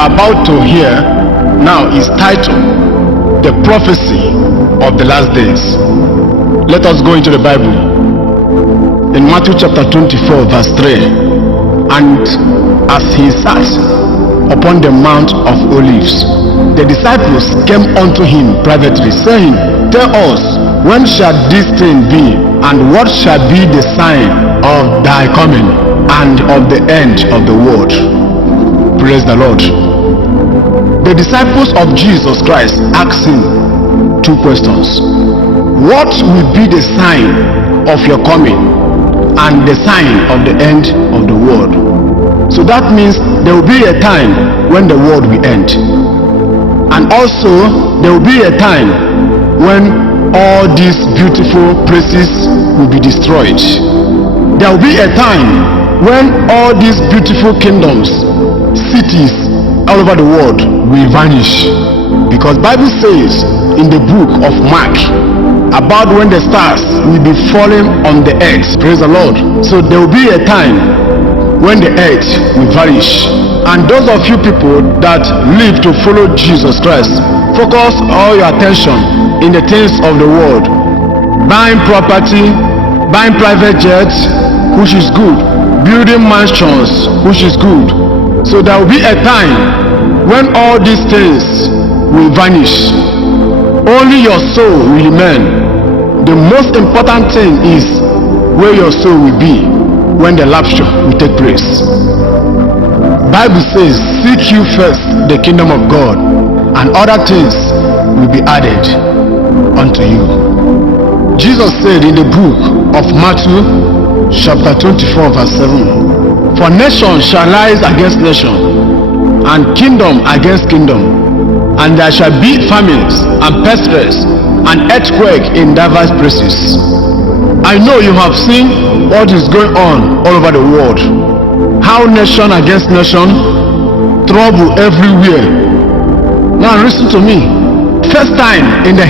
About to hear now is titled The Prophecy of the Last Days. Let us go into the Bible. In Matthew chapter 24 verse 3, and as he sat upon the Mount of Olives, the disciples came unto him privately, saying, Tell us, when shall this thing be, and what shall be the sign of thy coming and of the end of the world? Praise the Lord. The disciples of Jesus Christ asked him two questions. What will be the sign of your coming and the sign of the end of the world? So that means there will be a time when the world will end. And also there will be a time when all these beautiful places will be destroyed. There will be a time when all these beautiful kingdoms, cities all over the world will vanish, because Bible says in the book of Mark about when the stars will be falling on the earth. Praise the Lord. So there will be a time when the earth will vanish, and those of you people that live to follow Jesus Christ, focus all your attention in the things of the world, buying property, buying private jets, which is good, building mansions, which is good. So there will be a time when all these things will vanish. Only your soul will remain. The most important thing is where your soul will be when the rapture will take place. Bible says, seek you first the kingdom of God, and other things will be added unto you. Jesus said in the book of Matthew chapter 24 verse 7, For nation shall rise against nation, and kingdom against kingdom, and there shall be famines and pestilence and earthquake in diverse places. I know you have seen what is going on all over the world, how nation against nation, trouble everywhere. Now listen to me. First time in the